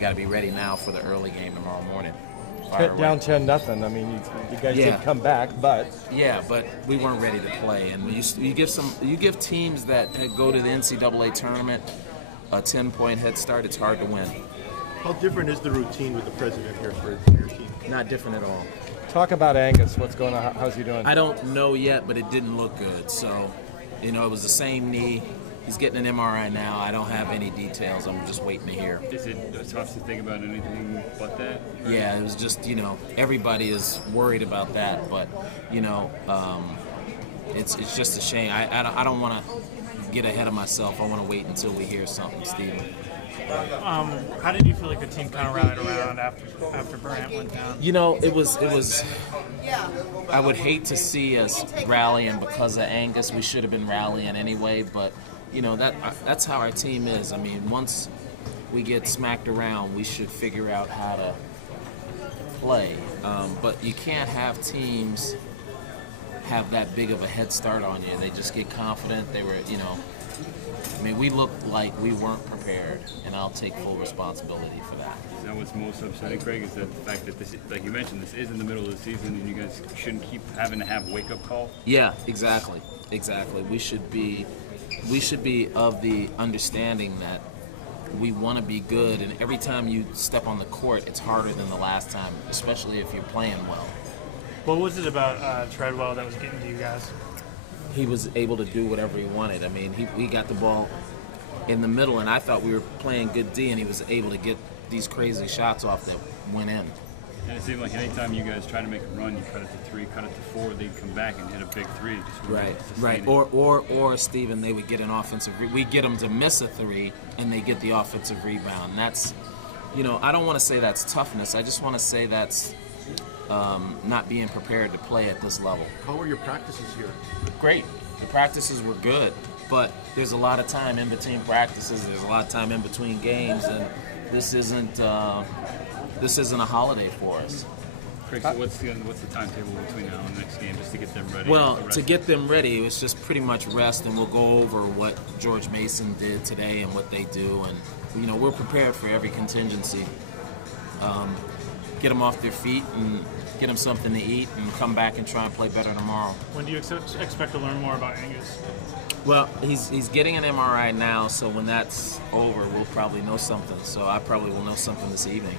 we got to be ready now for the early game tomorrow morning. Down 10-0. I mean, you guys did come back, but but we weren't ready to play. And you give teams that go to the NCAA tournament a 10-point head start. It's hard to win. How different is the routine with the president here for your team? Not different at all. Talk about Angus. What's going on? How's he doing? I don't know yet, but it didn't look good. So, it was the same knee. He's getting an MRI now. I don't have any details. I'm just waiting to hear. Is it tough to think about anything but that? Right? Yeah, it was just, everybody is worried about that. But, it's just a shame. I don't want to get ahead of myself. I want to wait until we hear something, Steven. How did you feel like the team kind of rallied around after Brandt went down? It was. I would hate to see us rallying because of Angus. We should have been rallying anyway, but that's how our team is. I mean, once we get smacked around, we should figure out how to play. But you can't have teams have that big of a head start on you. They just get confident. They were, we looked like we weren't prepared, and I'll take full responsibility for that. Is that what's most upsetting, Craig? Is that the fact that this, like you mentioned, this is in the middle of the season, and you guys shouldn't keep having to have wake-up call? Yeah, exactly. We should be of the understanding that we want to be good, and every time you step on the court, it's harder than the last time, especially if you're playing well. What was it about Treadwell that was getting to you guys? He was able to do whatever he wanted. I mean, we got the ball in the middle, and I thought we were playing good D, and he was able to get these crazy shots off that went in. And it seemed like anytime you guys try to make a run, you cut it to 3, cut it to 4, they'd come back and hit a big 3. Right. Or Steven, they would get an offensive. We get them to miss a 3, and they get the offensive rebound. And that's, I don't want to say that's toughness. I just want to say that's not being prepared to play at this level. How were your practices here? Great. The practices were good, but there's a lot of time in between practices. There's a lot of time in between games, and this isn't a holiday for us. Craig, so what's the timetable between now and the next game, just to get them ready? Well, to get them ready, it was just pretty much rest, and we'll go over what George Mason did today and what they do, and we're prepared for every contingency. Get them off their feet and get them something to eat, and come back and try and play better tomorrow. When do you expect to learn more about Angus? Well, he's getting an MRI now, so when that's over, we'll probably know something. So I probably will know something this evening.